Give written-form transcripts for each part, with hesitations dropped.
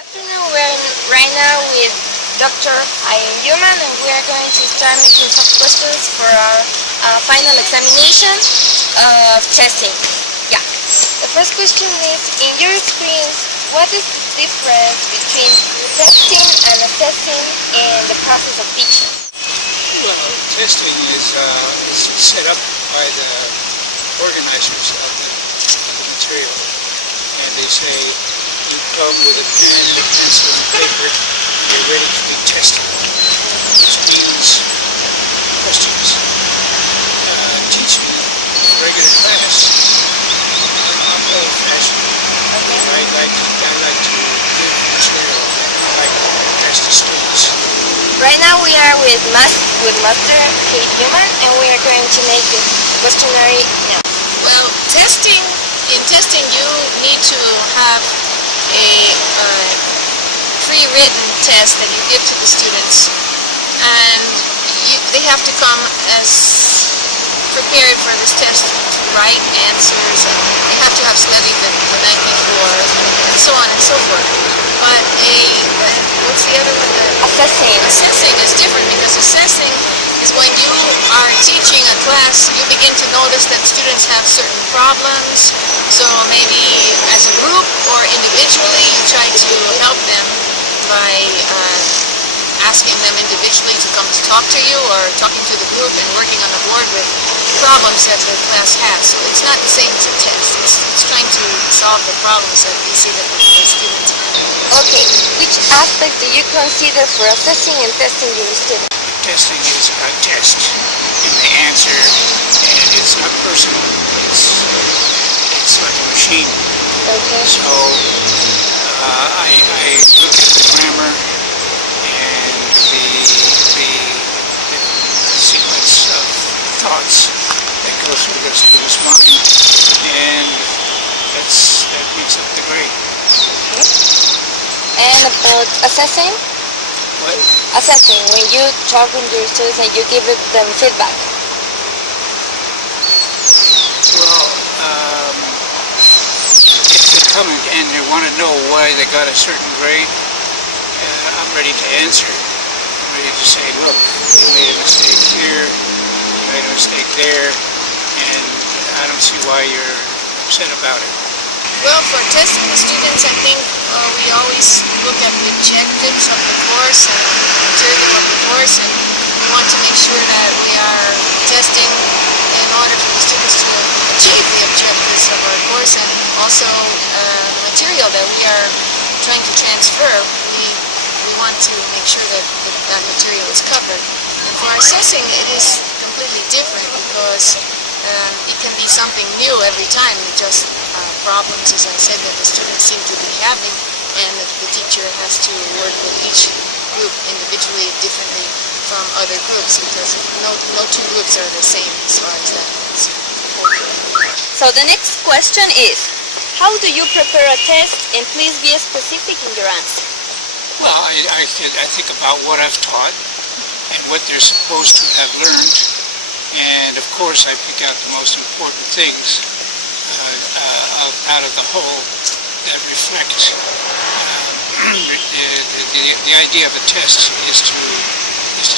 Afternoon, we're right now with Dr. Ian Newman, and we are going to start making some questions for our final examination of testing. Yeah. The first question is, in your experience, what is the difference between testing and assessing in the process of teaching? Well, testing is set up by the organizers of the material, and they say you come with a pen, a pencil, and paper, and you're ready to be tested, which means questions. Teaching regular class, I'm old-fashioned. Okay. I like to give material. I like to test the students. Right now we are with Master Kate Newman, and we are going to make the questionnaire now. Well, in testing you need to have a pre-written test that you give to the students, and they have to come as prepared for this test to write answers, and they have to have studied the night before, and so on and so forth. But what's the other one? Assessing. Assessing is different, because assessing is when you are teaching a class, you begin to notice that students have certain problems. So maybe as a group or individually, you try to help them by asking them individually to come to talk to you, or talking to the group and working on the board with problems that the class has. So it's not the same as a test. It's trying to solve the problems that we see that the students have. Okay, which aspect do you consider for assessing and testing your students? Testing is a test in the answer, and it's not personal. It's like a machine. Okay. So I look at the grammar and the sequence of thoughts that go through the student's mind, and that makes up the grade. And about assessing? What? Assessing, when you talk with your students and you give them feedback. Well, if they come and they want to know why they got a certain grade, I'm ready to answer. I'm ready to say, look, you made a mistake here, you made a mistake there, and I don't see why you're upset about it. Well, for testing the students, I think we always look at the objectives of the course and the material of the course, and we want to make sure that we are testing in order for the students to achieve the objectives of our course, and also the material that we are trying to transfer. We want to make sure that that material is covered. And for assessing, it is completely different, because it can be something new every time, just problems, as I said, that the students seem to be having, and that the teacher has to work with each group individually differently from other groups, because no two groups are the same as far as that is. So the next question is, how do you prepare a test, and please be specific in your answer? Well, I think about what I've taught and what they're supposed to have learned, and of course I pick out the most important things out of the whole that reflect the idea of a test is to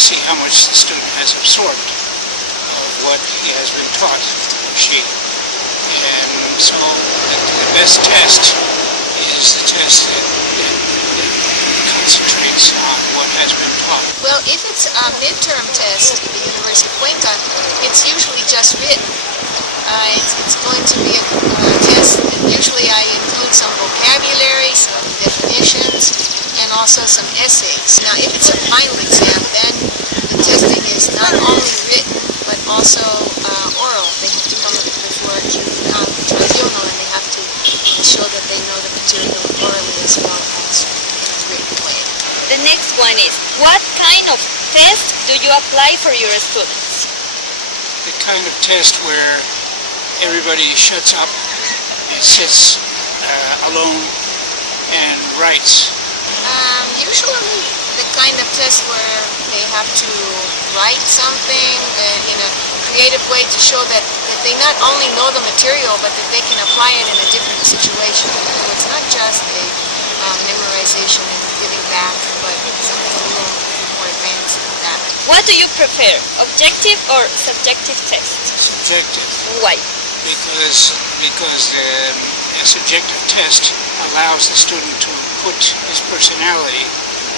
see how much the student has absorbed of what he has been taught, or she. And so the best test is the test that concentrates on what has been taught. Well, if it's a midterm test in the University of Cuenca, it's usually just written. It's going to be a test, and usually I include some vocabulary, some definitions, and also some essays. Now, if it's a final exam, then the testing is not only written, but also oral. They have to come before the tribunal, and they have to show that they know the material orally as well as in a written way. The next one is, what kind of test do you apply for your students? The kind of test where everybody shuts up and sits alone and writes. Usually the kind of test where they have to write something in a creative way to show that they not only know the material, but that they can apply it in a different situation. So it's not just a memorization What do you prefer, objective or subjective test? Subjective. Why? Because a subjective test allows the student to put his personality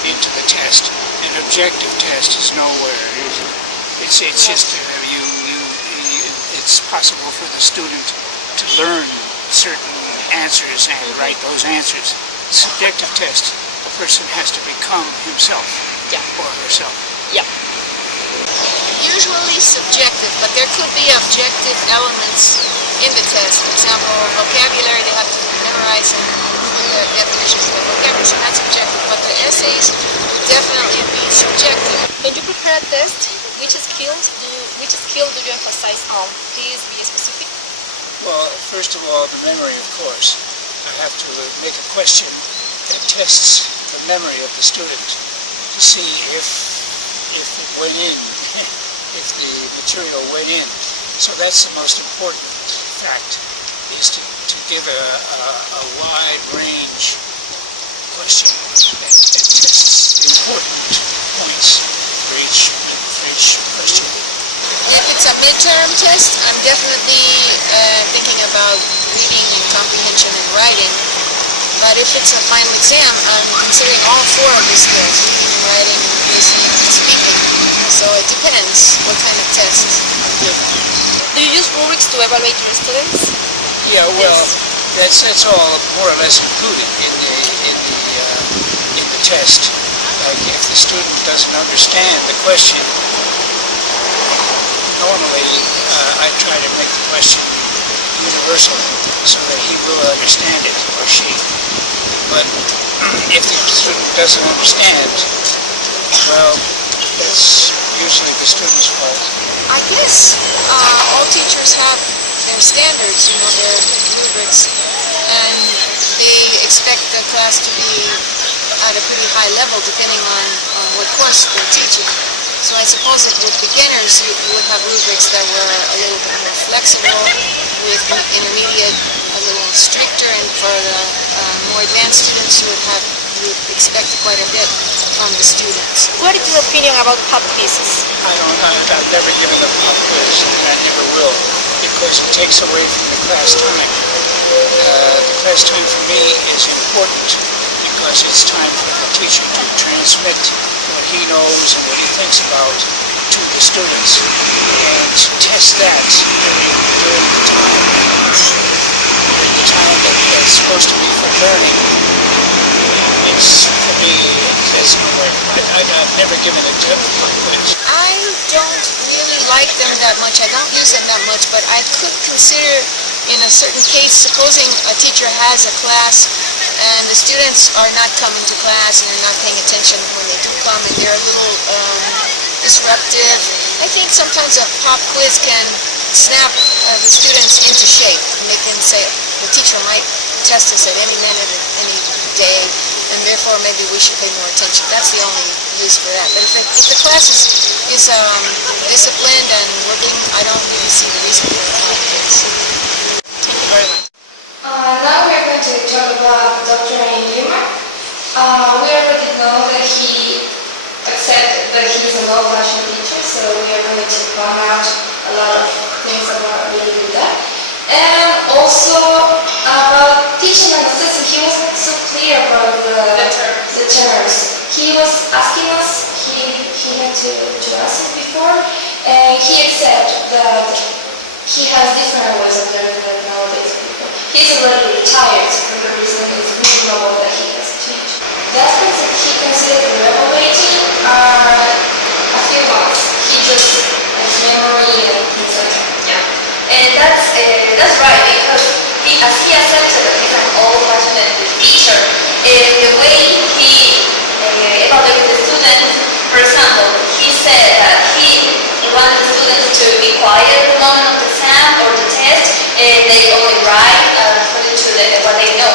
into the test. An objective test is nowhere. It's just it's possible for the student to learn certain answers and write those answers. Subjective test, a person has to become himself or herself. Yeah. Usually subjective, but there could be objective elements in the test. For example, vocabulary, they have to memorize and definitions of vocabulary, so that's objective. But the essays would definitely be subjective. When you prepare a test, which skill do you emphasize on? Please be specific. Well, first of all, the memory, of course. I have to make a question that tests the memory of the student to see if it went in, if the material went in. So that's the most important fact, is to give a wide range question that tests important points for each question. If it's a midterm test, I'm definitely thinking about reading and comprehension and writing. But if it's a final exam, I'm considering all four of the skills, reading, writing, listening, and speaking. So it depends what kind of test I'm giving. Do you use rubrics to evaluate your students? Yeah, well, that's all more or less included in the test. Like if the student doesn't understand the question, normally I try to make the question universal so that he will understand it, or she. But if the student doesn't understand, well, that's usually the student's fault. I guess all teachers have their standards, their rubrics, and they expect the class to be at a pretty high level depending on what course they're teaching. So I suppose that with beginners you would have rubrics that were a little bit more flexible, with intermediate a little stricter, and for the more advanced students you would expect quite a bit from the students. What is your opinion about pop quizzes? I've never given a pop quiz, and I never will, because it takes away from the class time. The class time for me is important because it's time for the teacher to transmit what he knows and what he thinks about to the students, and to test that during the time that's supposed to be for learning. For me, it's nowhere. I've never given a pop quiz. I don't really like them that much. I don't use them that much, but I could consider in a certain case, supposing a teacher has a class and the students are not coming to class and they're not paying attention when they do come and they're a little disruptive. I think sometimes a pop quiz can snap the students into shape, and they can say, the teacher might test us at any minute, at any day, and therefore maybe we should pay more attention. That's the only use for that. But if the class is disciplined and working, I don't really see the reason for a pop quiz. Thank you very much. Now we are going to talk about Dr. Yuma. We already know that he accepted that he is an old-fashioned teacher, so we are going to point out a lot of things about really that. And also about teaching and assessing, he wasn't so clear about the terms. He was asking us, he had to ask it before, and he accepted that he has different ways of learning than nowadays people. He's already retired, so for the reason it's reasonable that he has changed. The aspects that he considered evaluating are a few ones. He just has memory and things like that. Yeah, and that's right, because as he accepted that he's an old-fashioned teacher, the way he evaluated the students, for example, he said that he wanted the students to be quiet at the moment of the exam or the test, and they only write according to what they know.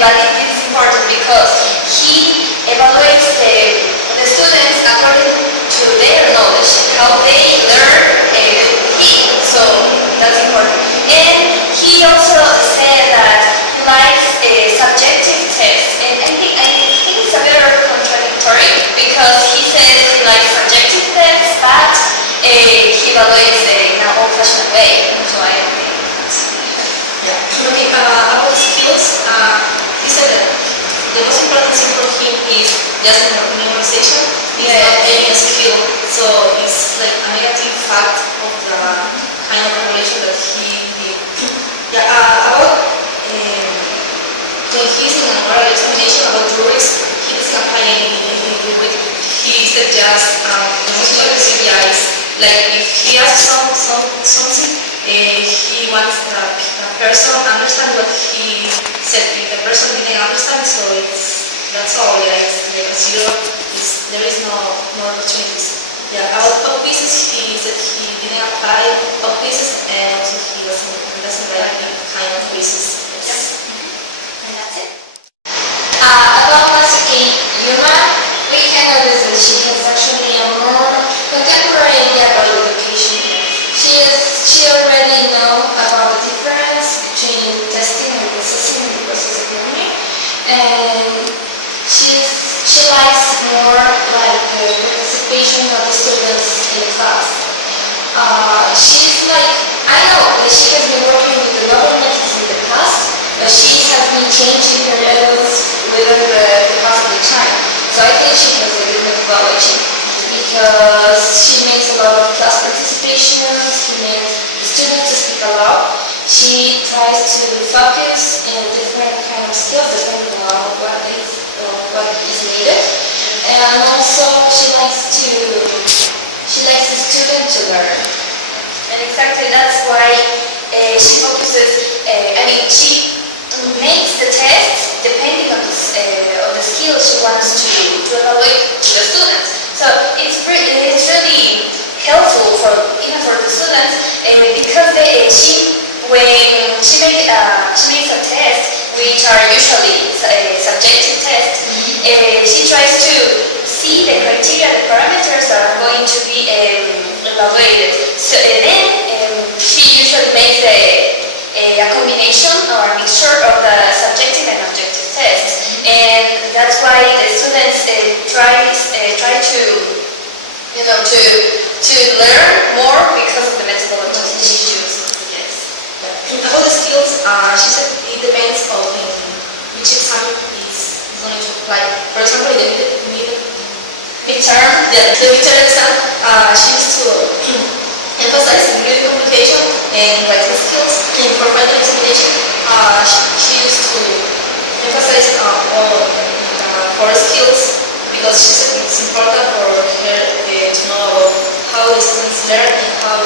But it is important because he evaluates the students according to their knowledge, how they learn so that's important. And he also said that he likes subjective tests, and I think it's a bit contradictory because he says he likes subjective tests evaluates in an old-fashioned way. So Okay, about skills, he said that the most important thing for him is just memorization. It's not any skill, so it's like a negative fact of the kind of evaluation that he did. About when he's in an oral examination about rubrics, he doesn't apply any rubric. He said just the most important thing is like if he asks something, he wants the person understand what he said. If the person didn't understand, so that's all. Like consider there is no opportunities. About pop quizzes, he said he didn't apply pop quizzes, and also he doesn't like that kind of quizzes. Yes. and that's it. About Masaki Yuma, we can notice that she has actually a more contemporary idea about education. She already know about the difference between testing and processing and process of learning, and she likes more like the participation of the students in class. She's like, I know that she has been working with the government in the past, but she has been changing her levels within the past of the time. So I think she has a good methodology because she makes a lot of class participations, she makes the students to speak aloud. She tries to focus in different kind of skills depending on what is needed. And also she likes the student to learn. And exactly that's why she focuses, she makes the test depending on the skills she wants to evaluate the students. So it's really helpful even for the students because when she makes a test, which are usually subjective tests, she tries to see the criteria, the parameters that are going to be evaluated. So then she usually makes a combination or a mixture of the subjective and objective tests, and that's why the students try to learn more because of the methodology she chooses. Yes. About the skills, she said it depends on which exam is going to apply. For example, the midterm exam, she used to emphasize in reading communication and writing skills. And for final examination, she used to emphasize all core skills because she said it's important for her to know about how the students learn and how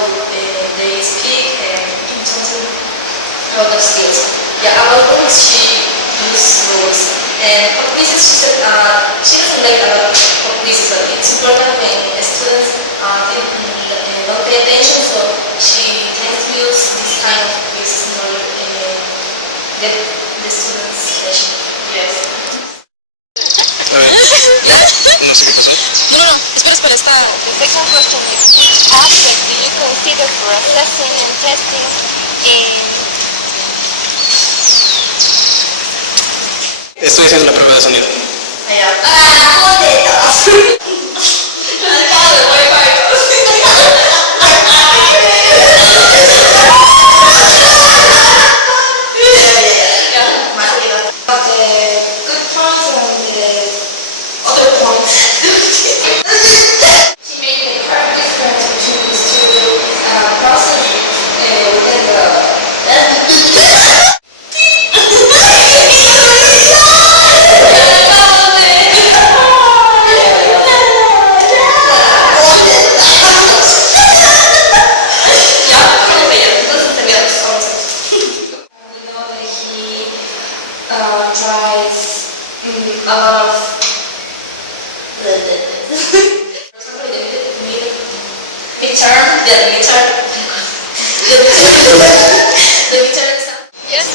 they speak and something about their skills. About rules, she uses rules. And for quizzes, she said she doesn't like a lot of quizzes, but it's important when students don't pay attention, so she tends to use this kind of quizzes in order to get the students' attention. Yes. A ver, no sé qué pasó. No, espera, está... The second question is, which aspect do you consider for assessing and testing Estoy haciendo la prueba de sonido. Tries a lot of The midterm exam. Yes.